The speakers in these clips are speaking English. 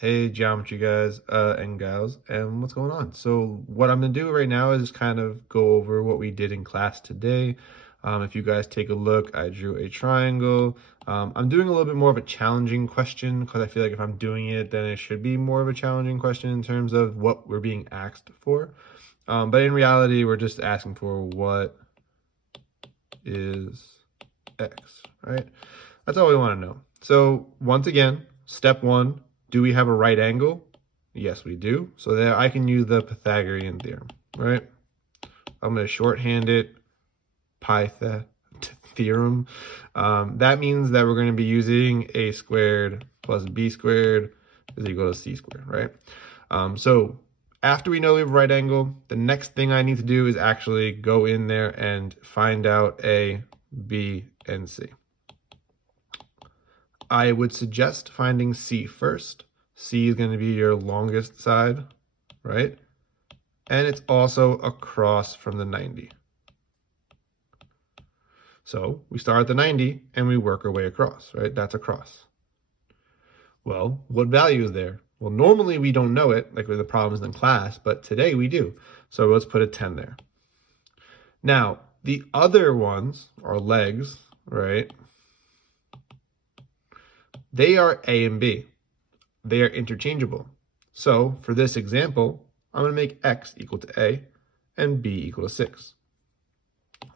Hey, geometry guys and gals, and what's going on? So what I'm gonna do right now is kind of go over what we did in class today. If you guys take a look, I drew a triangle. I'm doing a little bit more of a challenging question because I feel like if I'm doing it, then it should be more of a challenging question in terms of what we're being asked for. But in reality, we're just asking for what is X, right? That's all we want to know. So once again, step one, do we have a right angle? Yes, we do. So there I can use the Pythagorean theorem, right? I'm going to shorthand it theorem. That means that we're going to be using a squared plus b squared is equal to c squared, right? So after we know we have a right angle, the next thing I need to do is actually go in there and find out a, b, and c. I would suggest finding C first. C is going to be your longest side, right? And it's also across from the 90. So we start at the 90 and we work our way across, right? That's across. Well, what value is there? Well, normally we don't know it, like with the problems in class, but today we do. So let's put a 10 there. Now, the other ones are legs, right? They are A and B. They are interchangeable. So for this example, I'm going to make X equal to A and B equal to 6.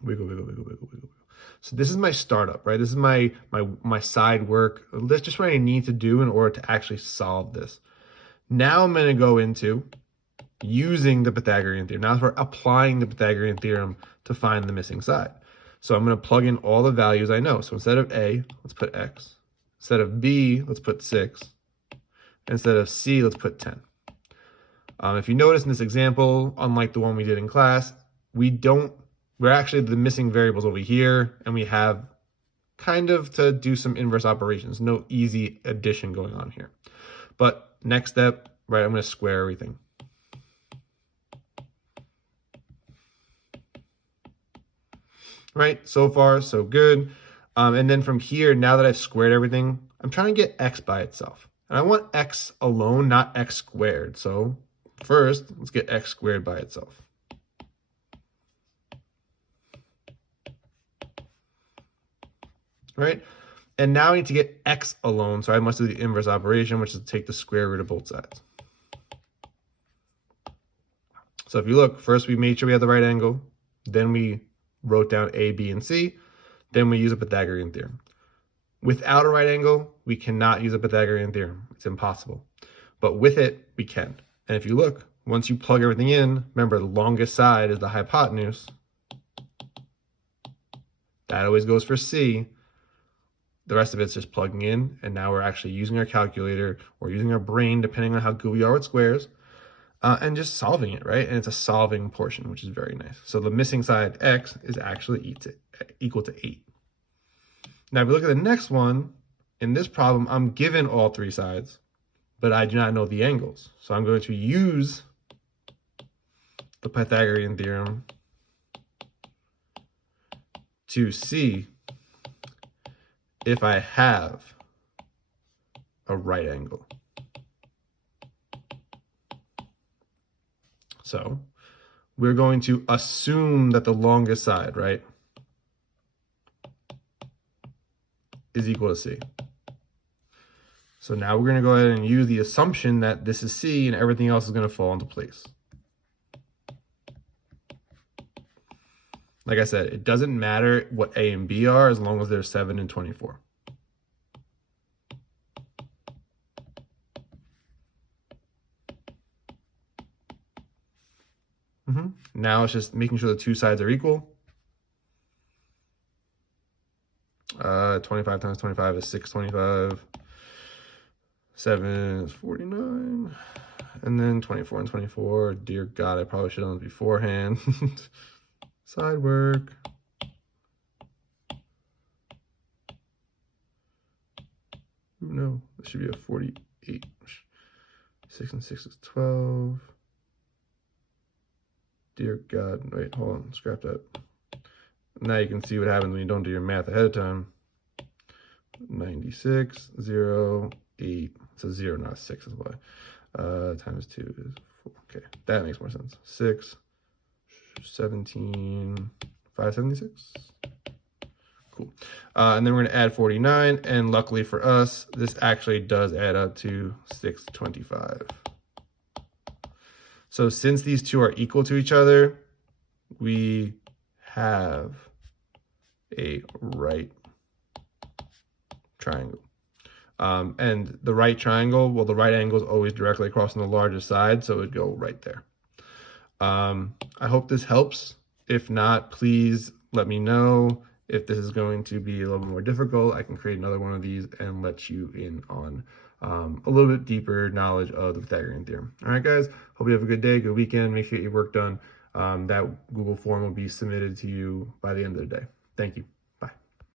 Wiggle, wiggle, wiggle, wiggle, wiggle. So this is my startup, right? This is my side work. That's just what I need to do in order to actually solve this. Now I'm going to go into using the Pythagorean theorem. Now we're applying the Pythagorean theorem to find the missing side. So I'm going to plug in all the values I know. So instead of A, let's put X. Instead of B, let's put 6. Instead of C, let's put 10. If you notice in this example, unlike the one we did in class, we're actually the missing variables over here, and we have kind of to do some inverse operations. No easy addition going on here. But next step, right, I'm going to square everything. Right, so far, so good. And then from here, now that I've squared everything, I'm trying to get X by itself. And I want X alone, not X squared. So first, let's get X squared by itself. Right? And now I need to get X alone. So I must do the inverse operation, which is to take the square root of both sides. So if you look, first we made sure we had the right angle. Then we wrote down A, B, and C. Then we use a Pythagorean theorem. Without a right angle, we cannot use a Pythagorean theorem. It's impossible. But with it, we can. And if you look, once you plug everything in, remember the longest side is the hypotenuse. That always goes for C. The rest of it's just plugging in, and now we're actually using our calculator or using our brain, depending on how good we are with squares, and just solving it, right? And it's a solving portion, which is very nice. So the missing side, X, is actually equal to 8. Now, if we look at the next one, in this problem, I'm given all three sides, but I do not know the angles. So I'm going to use the Pythagorean theorem to see if I have a right angle. So we're going to assume that the longest side, right, is equal to C. So now we're going to go ahead and use the assumption that this is C and everything else is going to fall into place. Like I said, it doesn't matter what A and B are as long as they're 7 and 24. Now it's just making sure the two sides are equal. 25 times 25 is 625. 7 is 49. And then 24 and 24. Dear God, I probably should have done this beforehand. Side work. No, this should be a 48. 6 and 6 is 12. Dear God, wait, hold on, scrap that. Now you can see what happens when you don't do your math ahead of time. 96, 0, 8. It's a 0, not a 6, that's why. Times 2 is 4. Okay, that makes more sense. 6, 17, 576. Cool. And then we're going to add 49, and luckily for us, this actually does add up to 625. So since these two are equal to each other, we have a right triangle. And the right triangle, well, the right angle is always directly across on the largest side, so it would go right there. I hope this helps. If not, please let me know. If this is going to be a little bit more difficult, I can create another one of these and let you in on a little bit deeper knowledge of the Pythagorean theorem. All right, guys, hope you have a good day, good weekend. Make sure you get your work done. That Google form will be submitted to you by the end of the day. Thank you.